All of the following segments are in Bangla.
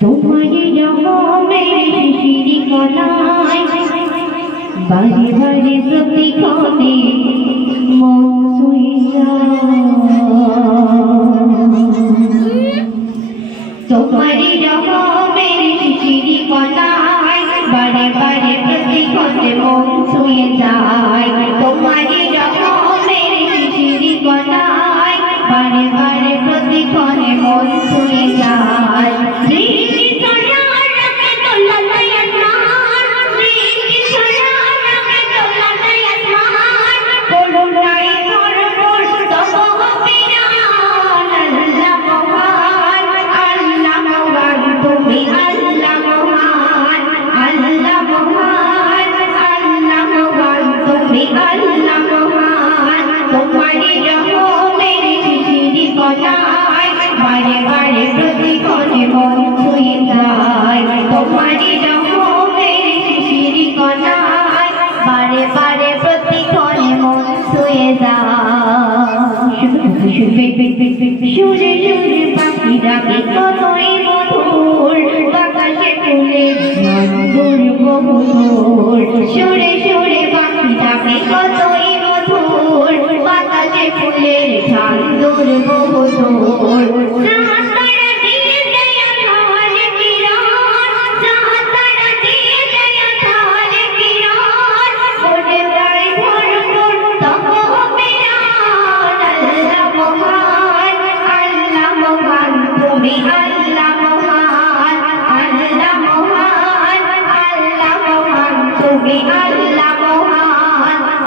তোমারি রহমের শিশিরি কণায় বারে বারে প্রতিক্ষণে মন ছুঁয়ে তোমারি রহমের শিশিরি কণায় বারে বারে প্রতিক্ষণে মন ছুঁয়ে যায়। তোমারি রহমের শিশিরি কণায় বারে বারে প্রতিক্ষণে মন ছুঁয়ে যায়। বারে বারে প্রতিক্ষণে মন ছুঁয়ে যায়। তোমারি রহমের শিশিরি কণায় বারে বারে প্রতিক্ষণে মন ছুঁয়ে যায়। সুরে সুরে পাখি ডাকে কতই মধুর, বাতাসে ফুলের ঝাড় বহুদূর। সুরে সুরে পাখি ডাকে কতই মধুর, বাতাসে ফুলের ঝাড় বহুদূর।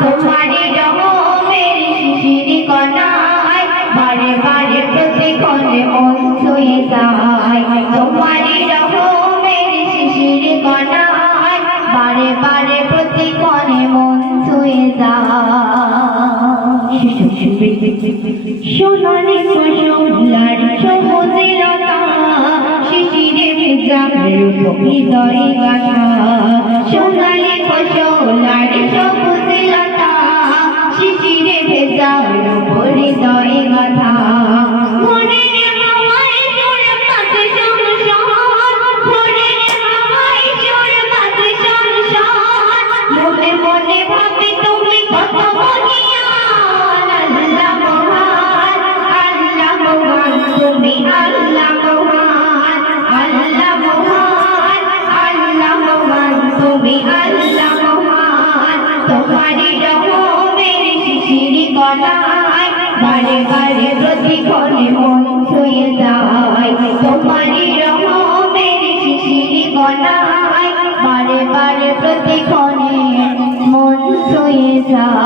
তোমারি রহমের শিশিরি কণায় বারে বারে প্রতিক্ষণে মন ছুঁয়ে যায়। তোমারি রহমের শিশিরি কণায় বারে বারে প্রতিক্ষণে মন ছুঁয়ে যায়। সোনালি ফসলার সবুজে লতা, শিশিরে ভেজা হৃদয়ে গাথা। সোনালি ফসলার সবুজে লতা, শিশিরে ভেজা হৃদয়ে গাথা। তোমারি রহমের শিশিরি কণায় বারে বারে প্রতিক্ষণে মন ছুঁয়ে যায়। তোমারি রহমের শিশিরি কণায় বারে বারে প্রতিক্ষণে মন ছুঁয়ে যায়।